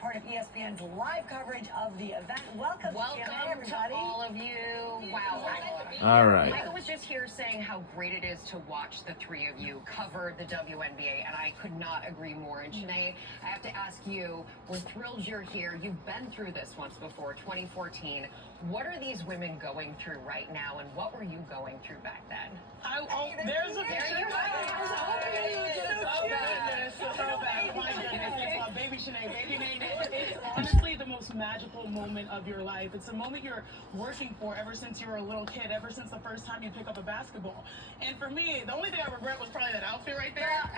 Part of ESPN's live coverage of the event. Welcome everybody. To all of you. Wow. All right. Michael was just here saying how great it is to watch the three of you cover the WNBA, and I could not agree more. And Janae, I have to ask you, we're thrilled you're here. You've been through this once before, 2014. What are these women going through right now, and what were you going through back then? There's a picture. Baby Sinead, baby Nene. It's honestly the most magical moment of your life. It's a moment you're working for ever since you were a little kid, ever since the first time you pick up a basketball. And for me, the only thing I regret was probably that outfit right there.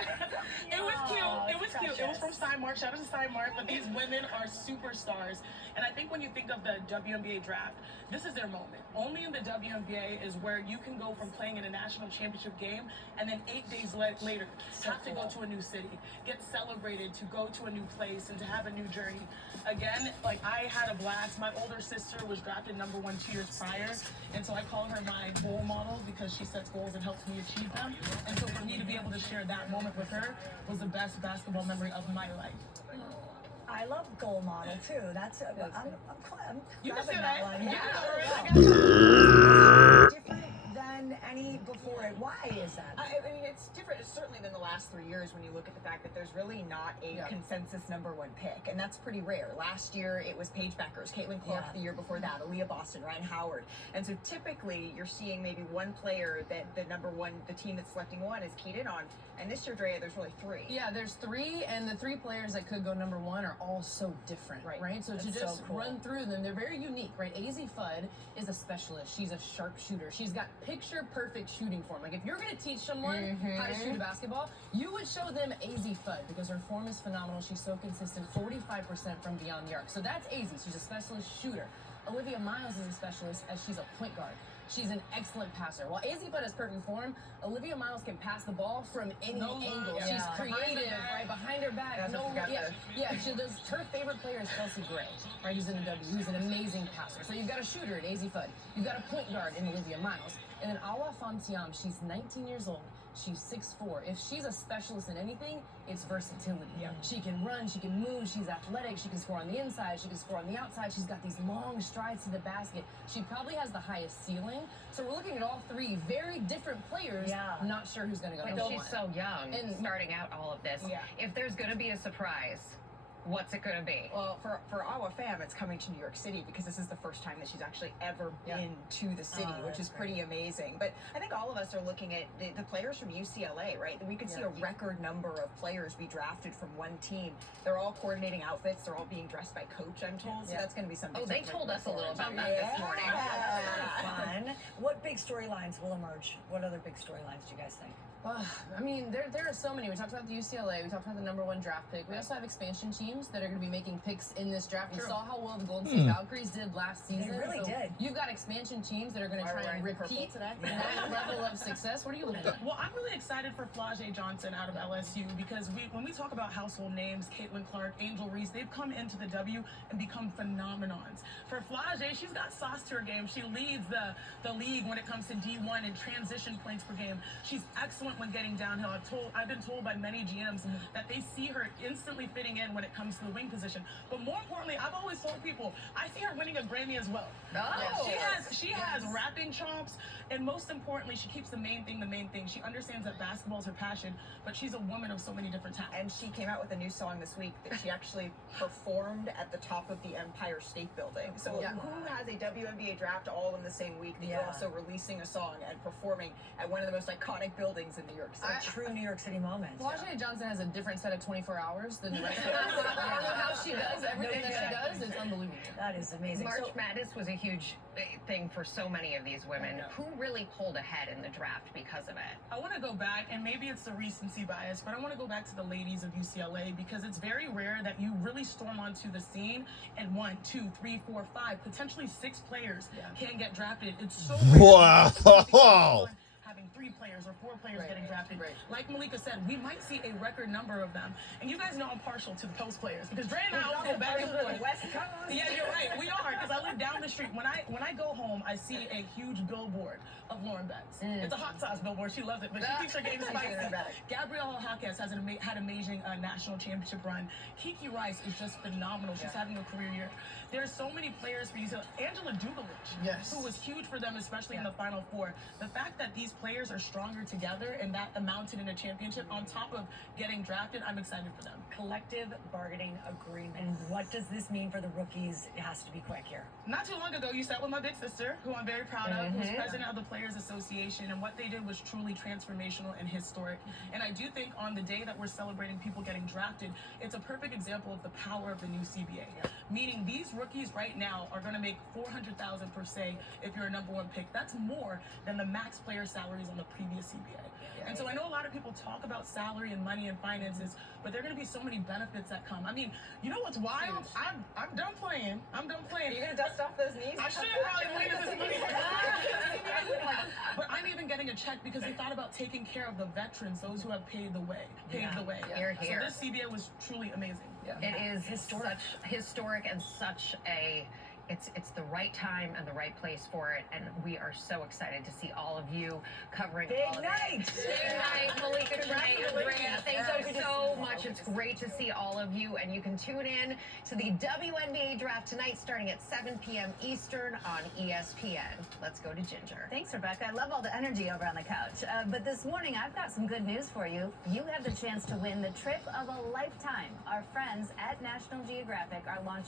It was cute. It was cute. It was from Stein Mart. Shout out to Stein Mart. But these women are superstars. And I think when you think of the WNBA draft, this is their moment. Only in the WNBA is where you can go from playing in a national championship game and then 8 days later have to go to a new city, get celebrated, to go to a new place and to have a new journey. Again, like, I had a blast. My older sister was drafted #1 2 years prior, and so I call her my goal model because she sets goals and helps me achieve them. And so for me to be able to share that moment with her was the best basketball memory of my life. I love goal model too. That's I'm You can grabbing say that that. one. Yeah. Different than any before it. Why is that? I mean, it's different, certainly than the last 3 years when you look at the fact that there's really not a consensus #1 pick, and that's pretty rare. Last year, it was Paige Beckers, Caitlin Clark the year before that, Aaliyah Boston, Ryan Howard. And so typically, you're seeing maybe one player that the the team that's selecting one is keyed in on. And this year, Drea, there's really three. Yeah, there's three, and the three players that could go #1 are all so different, right? So That's to just so cool. run through them, they're very unique, right? AZ Fudd is a specialist. She's a sharpshooter. She's got picture-perfect shooting form. Like, if you're going to teach someone how to shoot a basketball, you would show them AZ Fudd because her form is phenomenal. She's so consistent, 45% from beyond the arc. So that's AZ. She's a specialist shooter. Olivia Miles is a specialist as she's a point guard. She's an excellent passer. While AZ Fudd has perfect form, Olivia Miles can pass the ball from any angle. She's creative, right behind her back. She does. Her favorite player is Kelsey Gray, right? Who's in the W. Who's an amazing passer. So you've got a shooter in AZ Fudd. You've got a point guard in Olivia Miles. And then Awa Fontiam, she's 19 years old. She's 6'4". If she's a specialist in anything, it's versatility. She can run, she can move, she's athletic, she can score on the inside, she can score on the outside. She's got these long strides to the basket. She probably has the highest ceiling. So we're looking at all three very different players. Not sure who's going to go. But she's so young and starting out all of this. If there's going to be a surprise, what's it going to be? Well, for Awa Fam, it's coming to New York City because this is the first time that she's actually ever been to the city, which is pretty amazing. But I think all of us are looking at the players from UCLA, right? We could see a record number of players be drafted from one team. They're all coordinating outfits. They're all being dressed by coach, I'm told. So that's going to be something. Oh, they told us a little about that this morning. Fun. What big storylines will emerge? What other big storylines do you guys think? I mean, there are so many. We talked about the UCLA. We talked about the #1 draft pick. We also have expansion teams that are going to be making picks in this draft. We saw how well the Golden State Valkyries did last season. They really did. You've got expansion teams that are going to try and repeat that level of success. What are you looking at? Well, I'm really excited for Flau'jae Johnson out of LSU because when we talk about household names, Caitlin Clark, Angel Reese, they've come into the W and become phenomenons. For Flau'jae, she's got sauce to her game. She leads the league when it comes to D1 and transition points per game. She's excellent when getting downhill. I've been told by many GMs that they see her instantly fitting in when it comes to the wing position. But more importantly, I've always told people I see her winning a Grammy as well. She has rapping chops, and most importantly, she keeps the main thing. She understands that basketball is her passion, but she's a woman of so many different talents. And she came out with a new song this week that she actually performed at the top of the Empire State Building. So who has a WNBA draft all in the same week that you're also releasing a song and performing at one of the most iconic buildings in New York City? A true New York City moment. Flau'jae Johnson has a different set of 24 hours than the rest of us. I don't know how she does everything that she does. It's unbelievable. That is amazing. March Madness was a huge thing for so many of these women. Who really pulled ahead in the draft because of it? I want to go back, and maybe it's the recency bias, but I want to go back to the ladies of UCLA because it's very rare that you really storm onto the scene and 1, 2, 3, 4, 5, potentially 6 players can get drafted. It's so rare. Wow. Having having 3 players or 4 players Right, getting drafted. right. Like Malika said, we might see a record number of them. And you guys know I'm partial to the post players because Dre and I always go back and forth. West Coast. Yeah, you're right. We are because I live down the street. When I go home, I see a huge billboard of Lauren Betts. It's a hot sauce billboard. She loves it, but she thinks her game is spicy. Gabrielle Jaquez has had amazing national championship run. Kiki Rice is just phenomenal. She's having a career year. There's so many players for you to. Angela Dugalich, Yes. who was huge for them, especially in the Final Four. The fact that these players are stronger together and that amounted in a championship on top of getting drafted, I'm excited for them. Collective bargaining agreement. What does this mean for the rookies? It has to be quick here. Not too long ago, you sat with my big sister, who I'm very proud of, who's president of the Players Association, and what they did was truly transformational and historic. And I do think on the day that we're celebrating people getting drafted, it's a perfect example of the power of the new CBA. Meaning these rookies right now are going to make $400,000 per se if you're a #1 pick. That's more than the max player salaries on the previous CBA. And so I know a lot of people talk about salary and money and finances, but there are going to be so many benefits that come. I mean, you know what's wild? I'm done playing. I'm done playing. Are you gonna dust off those knees? I should probably leave this movie. But I'm even getting a check because they thought about taking care of the veterans, those who have paved the way. Here, here. So this CBA was truly amazing. It is such historic and such a. It's the right time and the right place for it, and we are so excited to see all of you covering Big all of night. it. Big night, Malika, Trinae, Andrea. Thank you so much. It's great to see all of you, and you can tune in to the WNBA draft tonight, starting at 7 p.m. Eastern on ESPN. Let's go to Ginger. Thanks, Rebecca. I love all the energy over on the couch. But this morning, I've got some good news for you. You have the chance to win the trip of a lifetime. Our friends at National Geographic are launching